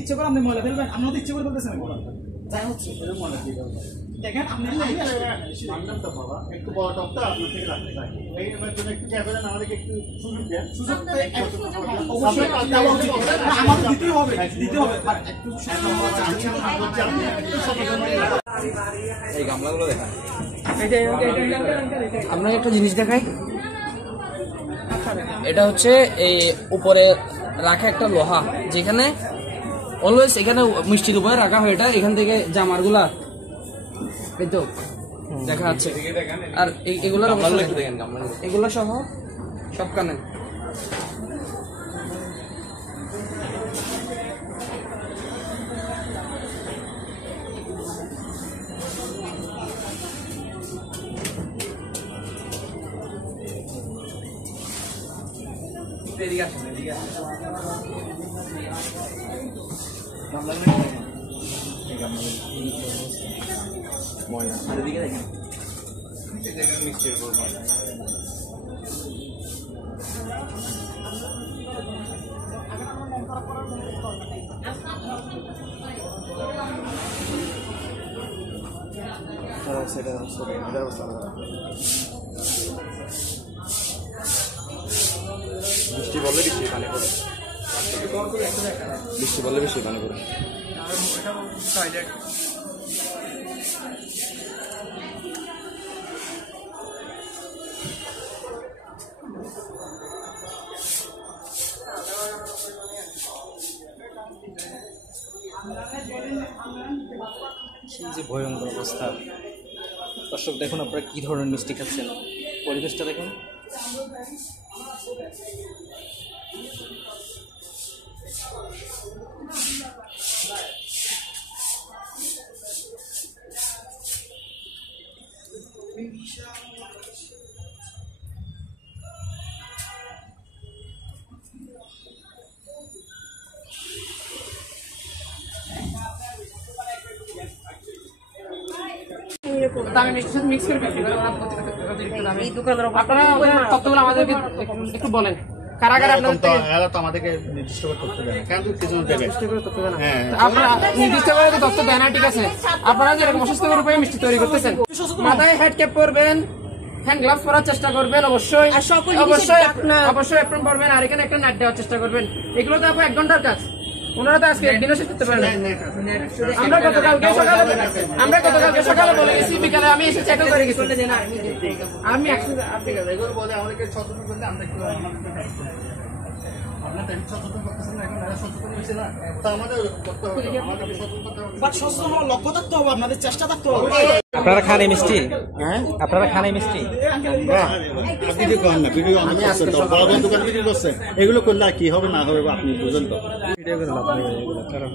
ইচ্ছে করে আপনি ময়লা ফেলবেন, আপনার তো ইচ্ছে করে ফেলতেছেন যাই হচ্ছে দেখেন আপনি একটু বড় টপটা আপনার থেকে রাখতে চাই এইবার জন্য একটু ক্যামেরা আমাদেরকে একটু সুযোগ দেন, অবশ্যই আমাদের দিতে হবে এই গামলাগুলো দেখেন। আপনাকে একটা জিনিস দেখাই, এটা হচ্ছে এই উপরে রাখা একটা লোহা, যেখানে অলওয়েজ এখানে মিষ্টির উপরে রাখা হয়। এটা এখান থেকে জামারগুলা এই তো দেখা যাচ্ছে। আর এগুলোর এগুলো সহ সব কানে ময়না দিকে দেখেন, মিষ্টির উপর ময়না। বৃষ্টি বললে বেশি পানি পড়ে, বৃষ্টি বললে বেশি পানি পড়ে। যে ভয়ঙ্কর অবস্থা। দর্শক দেখুন আপনারা কি ধরনের মিষ্টি খাচ্ছেন, পরিবেশটা দেখুন। আমাদেরকে একটু বলেন কারাগার আমাদেরকে নির্দিষ্ট করে তথ্য দেন, কেন আপনারা নির্দিষ্ট করে তথ্য দেন না, ঠিক আছে? আপনারা যেরকম অস্বাস্থ্যকর উপায়ে মিষ্টি তৈরি করতেছেন, মাথায় হেড ক্যাপ পরবেন, হ্যান্ড গ্লাভস পরার চেষ্টা করবেন, অবশ্যই অবশ্যই অ্যাপ্রন পরবেন, আর এখানে একটা নাট দেওয়ার চেষ্টা করবেন। এগুলো তো আপনার 1 ঘন্টার কাজ, ওনারা তো আজকে একদিনও শেষ করতে পারেন। আমরা গতকালকে সকালে বলে গেছি, বিকালে আমি এসে চেক করে গেছি। আমি আমাদেরকে সচেতন করলে আমরা কি আপনারা খান এই মিষ্টি? হ্যাঁ, আপনারা খান এই মিষ্টি? আপনি যে করেন না ভিডিও, দোকান বিক্রি করছে, এগুলো করলে আর কি হবে না হবে আপনি বুঝেন তো। ভিডিও করেন আপনি এগুলো কারণ